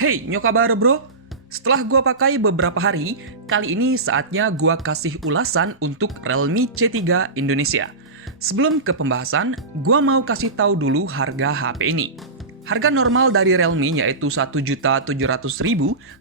Hey, nyo kabar bro? Setelah gua pakai beberapa hari, kali ini saatnya gua kasih ulasan untuk Realme C3 Indonesia. Sebelum ke pembahasan, gua mau kasih tahu dulu harga HP ini. Harga normal dari Realme yaitu Rp1.700.000,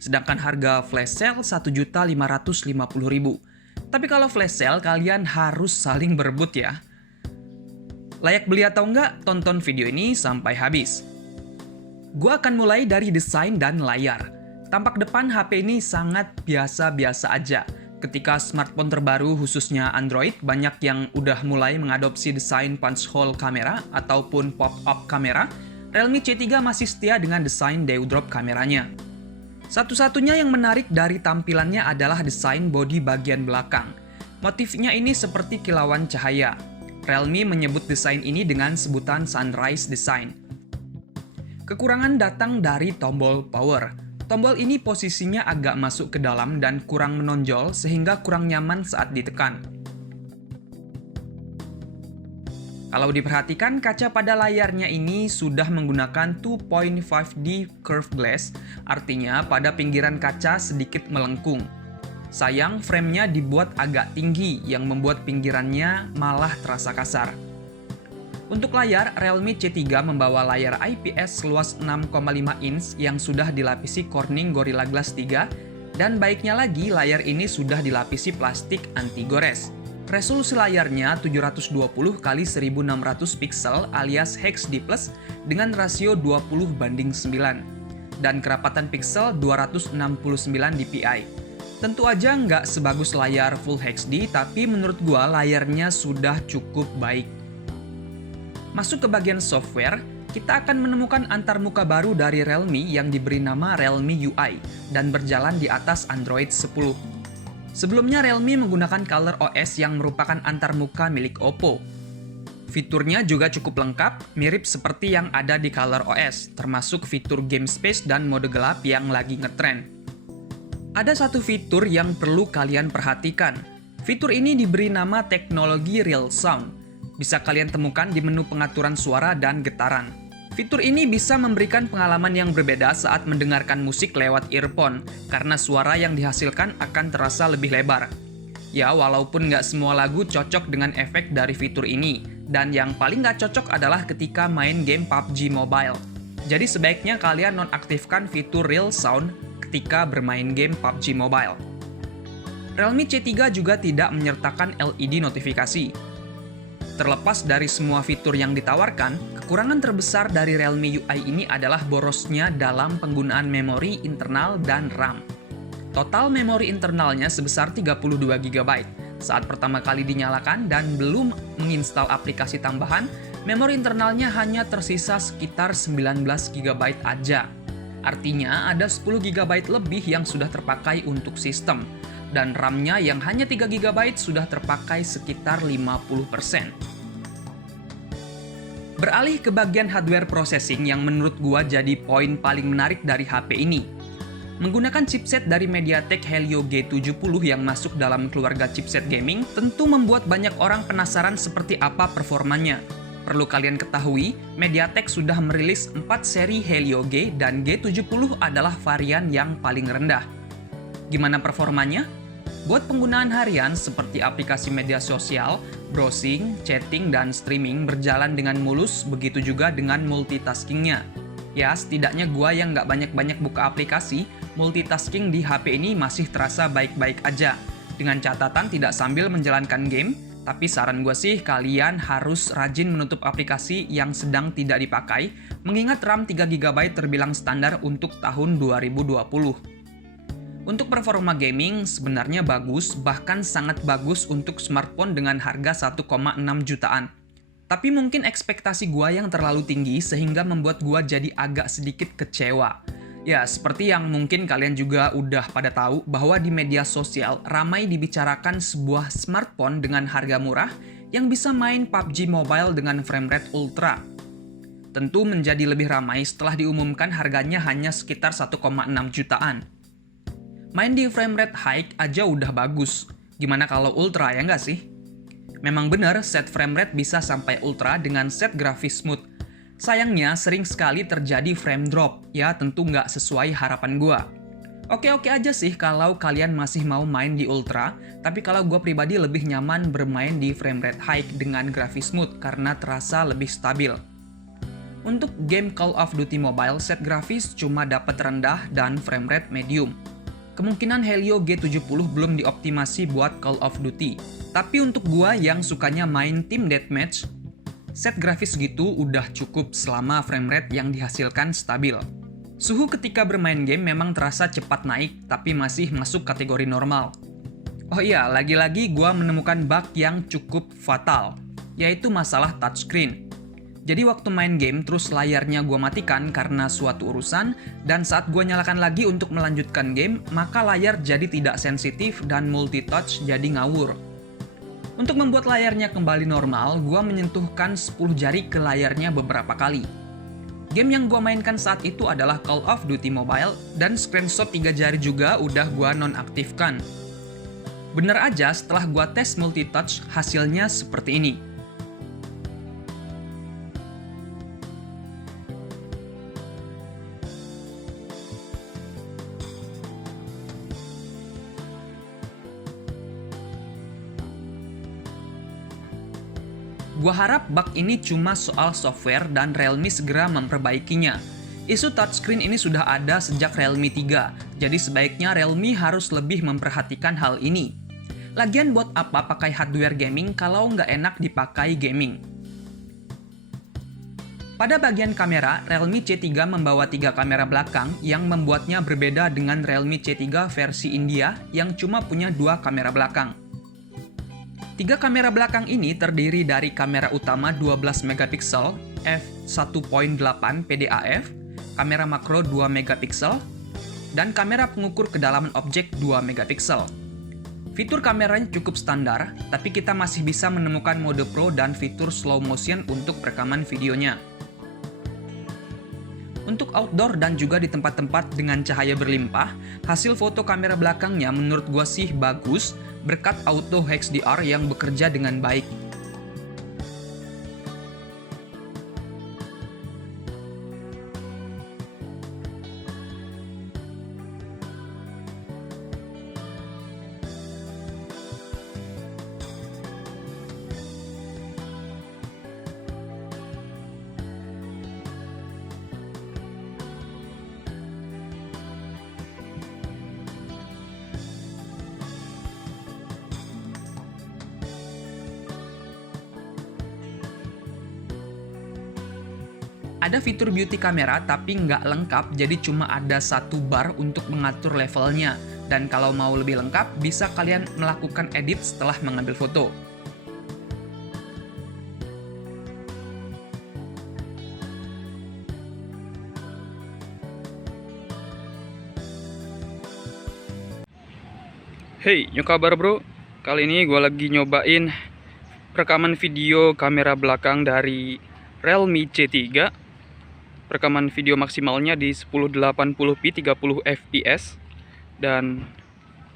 sedangkan harga flash sale Rp1.550.000. Tapi kalau flash sale, kalian harus saling berebut ya. Layak beli atau enggak, tonton video ini sampai habis. Gua akan mulai dari desain dan layar. Tampak depan HP ini sangat biasa-biasa aja. Ketika smartphone terbaru khususnya Android, banyak yang udah mulai mengadopsi desain punch hole kamera ataupun pop-up kamera, Realme C3 masih setia dengan desain dewdrop kameranya. Satu-satunya yang menarik dari tampilannya adalah desain bodi bagian belakang. Motifnya ini seperti kilauan cahaya. Realme menyebut desain ini dengan sebutan sunrise design. Kekurangan datang dari tombol power. Tombol ini posisinya agak masuk ke dalam dan kurang menonjol sehingga kurang nyaman saat ditekan. Kalau diperhatikan, kaca pada layarnya ini sudah menggunakan 2.5D curved glass, artinya pada pinggiran kaca sedikit melengkung. Sayang, framenya dibuat agak tinggi yang membuat pinggirannya malah terasa kasar. Untuk layar, Realme C3 membawa layar IPS seluas 6,5 inch yang sudah dilapisi Corning Gorilla Glass 3, dan baiknya lagi layar ini sudah dilapisi plastik anti-gores. Resolusi layarnya 720x1600 pixel alias HD+, dengan rasio 20:9, dan kerapatan pixel 269 dpi. Tentu aja nggak sebagus layar Full HD, tapi menurut gua layarnya sudah cukup baik. Masuk ke bagian software, kita akan menemukan antarmuka baru dari Realme yang diberi nama Realme UI dan berjalan di atas Android 10. Sebelumnya Realme menggunakan Color OS yang merupakan antarmuka milik Oppo. Fiturnya juga cukup lengkap, mirip seperti yang ada di Color OS, termasuk fitur game space dan mode gelap yang lagi ngetren. Ada satu fitur yang perlu kalian perhatikan. Fitur ini diberi nama teknologi Real Sound. Bisa kalian temukan di menu pengaturan suara dan getaran. Fitur ini bisa memberikan pengalaman yang berbeda saat mendengarkan musik lewat earphone, karena suara yang dihasilkan akan terasa lebih lebar. Ya, walaupun nggak semua lagu cocok dengan efek dari fitur ini, dan yang paling nggak cocok adalah ketika main game PUBG Mobile. Jadi sebaiknya kalian nonaktifkan fitur Real Sound ketika bermain game PUBG Mobile. Realme C3 juga tidak menyertakan LED notifikasi. Terlepas dari semua fitur yang ditawarkan, kekurangan terbesar dari Realme UI ini adalah borosnya dalam penggunaan memori internal dan RAM. Total memori internalnya sebesar 32 GB. Saat pertama kali dinyalakan dan belum menginstal aplikasi tambahan, memori internalnya hanya tersisa sekitar 19 GB aja. Artinya ada 10 GB lebih yang sudah terpakai untuk sistem, dan RAM-nya yang hanya 3 GB sudah terpakai sekitar 50%. Beralih ke bagian hardware processing yang menurut gua jadi poin paling menarik dari HP ini. Menggunakan chipset dari MediaTek Helio G70 yang masuk dalam keluarga chipset gaming tentu membuat banyak orang penasaran seperti apa performanya. Perlu kalian ketahui, MediaTek sudah merilis 4 seri Helio G dan G70 adalah varian yang paling rendah. Gimana performanya? Buat penggunaan harian seperti aplikasi media sosial, browsing, chatting, dan streaming berjalan dengan mulus, begitu juga dengan multitaskingnya. Ya, setidaknya gua yang nggak banyak-banyak buka aplikasi, multitasking di HP ini masih terasa baik-baik aja. Dengan catatan tidak sambil menjalankan game, tapi saran gua sih kalian harus rajin menutup aplikasi yang sedang tidak dipakai, mengingat RAM 3 GB terbilang standar untuk tahun 2020. Untuk performa gaming sebenarnya bagus, bahkan sangat bagus untuk smartphone dengan harga 1,6 jutaan. Tapi mungkin ekspektasi gua yang terlalu tinggi sehingga membuat gua jadi agak sedikit kecewa. Ya, seperti yang mungkin kalian juga udah pada tahu bahwa di media sosial ramai dibicarakan sebuah smartphone dengan harga murah yang bisa main PUBG Mobile dengan frame rate ultra. Tentu menjadi lebih ramai setelah diumumkan harganya hanya sekitar 1,6 jutaan. Main di frame rate high aja udah bagus. Gimana kalau ultra ya nggak sih? Memang benar set frame rate bisa sampai ultra dengan set grafis smooth. Sayangnya sering sekali terjadi frame drop, ya tentu nggak sesuai harapan gua. Oke-oke aja sih kalau kalian masih mau main di Ultra, tapi kalau gue pribadi lebih nyaman bermain di frame rate high dengan grafis smooth karena terasa lebih stabil. Untuk game Call of Duty Mobile, set grafis cuma dapat rendah dan frame rate medium. Kemungkinan Helio G70 belum dioptimasi buat Call of Duty, tapi untuk gua yang sukanya main Team Deathmatch, set grafis gitu udah cukup selama frame rate yang dihasilkan stabil. Suhu ketika bermain game memang terasa cepat naik, tapi masih masuk kategori normal. Oh iya, lagi-lagi gua menemukan bug yang cukup fatal, yaitu masalah touchscreen. Jadi waktu main game terus layarnya gua matikan karena suatu urusan, dan saat gua nyalakan lagi untuk melanjutkan game, maka layar jadi tidak sensitif dan multitouch jadi ngawur. Untuk membuat layarnya kembali normal, gua menyentuhkan 10 jari ke layarnya beberapa kali. Game yang gua mainkan saat itu adalah Call of Duty Mobile, dan screenshot 3 jari juga udah gua nonaktifkan. Bener aja setelah gua tes multitouch, hasilnya seperti ini. Gua harap bug ini cuma soal software dan Realme segera memperbaikinya. Isu touchscreen ini sudah ada sejak Realme 3, jadi sebaiknya Realme harus lebih memperhatikan hal ini. Lagian buat apa pakai hardware gaming kalau nggak enak dipakai gaming? Pada bagian kamera, Realme C3 membawa 3 kamera belakang yang membuatnya berbeda dengan Realme C3 versi India yang cuma punya 2 kamera belakang. 3 kamera belakang ini terdiri dari kamera utama 12 megapiksel f1.8 PDAF, kamera makro 2 megapiksel, dan kamera pengukur kedalaman objek 2 megapiksel. Fitur kameranya cukup standar, tapi kita masih bisa menemukan mode pro dan fitur slow motion untuk rekaman videonya. Untuk outdoor dan juga di tempat-tempat dengan cahaya berlimpah, hasil foto kamera belakangnya menurut gua sih bagus, berkat auto HDR yang bekerja dengan baik. Ada fitur beauty kamera tapi nggak lengkap, jadi cuma ada 1 bar untuk mengatur levelnya. Dan kalau mau lebih lengkap, bisa kalian melakukan edit setelah mengambil foto. Hey, apa kabar bro? Kali ini gue lagi nyobain rekaman video kamera belakang dari Realme C3. Rekaman video maksimalnya di 1080p 30 fps. Dan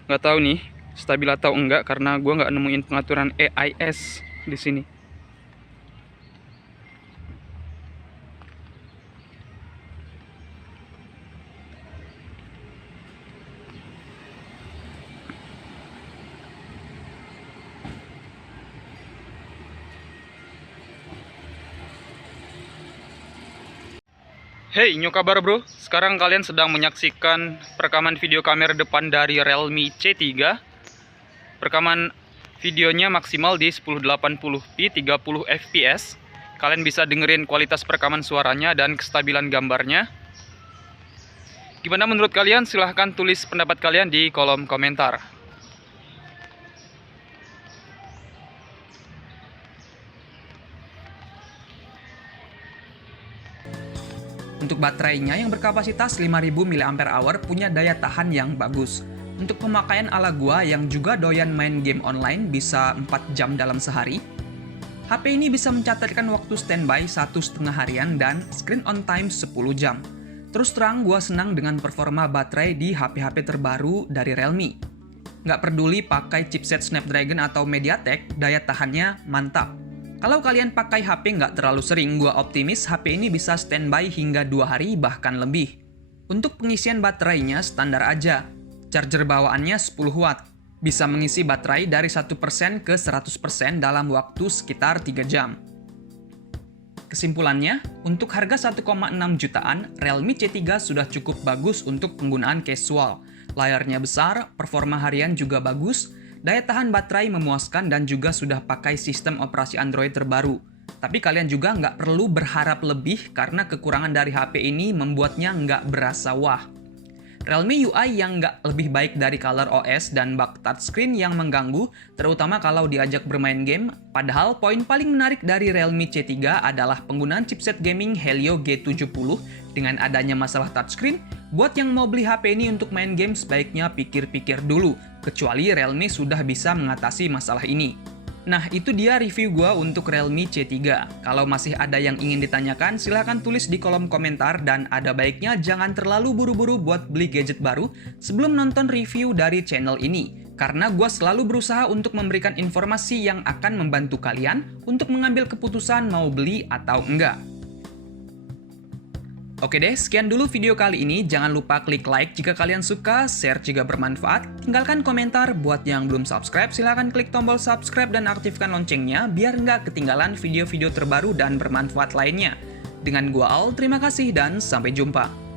nggak tahu nih stabil atau enggak karena gue nggak nemuin pengaturan AIS di sini. Hey, apa kabar bro? Sekarang kalian sedang menyaksikan perekaman video kamera depan dari Realme C3. Perekaman videonya maksimal di 1080p 30 fps. Kalian bisa dengerin kualitas perekaman suaranya dan kestabilan gambarnya. Gimana menurut kalian? Silahkan tulis pendapat kalian di kolom komentar. Untuk baterainya yang berkapasitas 5000 mAh punya daya tahan yang bagus. Untuk pemakaian ala gua yang juga doyan main game online bisa 4 jam dalam sehari. HP ini bisa mencatatkan waktu standby 1,5 harian dan screen on time 10 jam. Terus terang gua senang dengan performa baterai di HP-HP terbaru dari Realme. Nggak peduli pakai chipset Snapdragon atau MediaTek, daya tahannya mantap. Kalau kalian pakai HP nggak terlalu sering, gua optimis HP ini bisa standby hingga 2 hari bahkan lebih. Untuk pengisian baterainya standar aja. Charger bawaannya 10 watt. Bisa mengisi baterai dari 1% ke 100% dalam waktu sekitar 3 jam. Kesimpulannya, untuk harga 1,6 jutaan, Realme C3 sudah cukup bagus untuk penggunaan casual. Layarnya besar, performa harian juga bagus, daya tahan baterai memuaskan dan juga sudah pakai sistem operasi Android terbaru. Tapi kalian juga nggak perlu berharap lebih karena kekurangan dari HP ini membuatnya nggak berasa wah. Realme UI yang nggak lebih baik dari Color OS dan bug touchscreen yang mengganggu, terutama kalau diajak bermain game. Padahal poin paling menarik dari Realme C3 adalah penggunaan chipset gaming Helio G70 dengan adanya masalah touchscreen. Buat yang mau beli HP ini untuk main game sebaiknya pikir-pikir dulu, kecuali Realme sudah bisa mengatasi masalah ini. Nah, itu dia review gua untuk Realme C3. Kalau masih ada yang ingin ditanyakan, silahkan tulis di kolom komentar dan ada baiknya jangan terlalu buru-buru buat beli gadget baru sebelum nonton review dari channel ini. Karena gua selalu berusaha untuk memberikan informasi yang akan membantu kalian untuk mengambil keputusan mau beli atau enggak. Oke deh, sekian dulu video kali ini. Jangan lupa klik like jika kalian suka, share jika bermanfaat, tinggalkan komentar. Buat yang belum subscribe, silahkan klik tombol subscribe dan aktifkan loncengnya biar nggak ketinggalan video-video terbaru dan bermanfaat lainnya. Dengan gua Al, terima kasih dan sampai jumpa.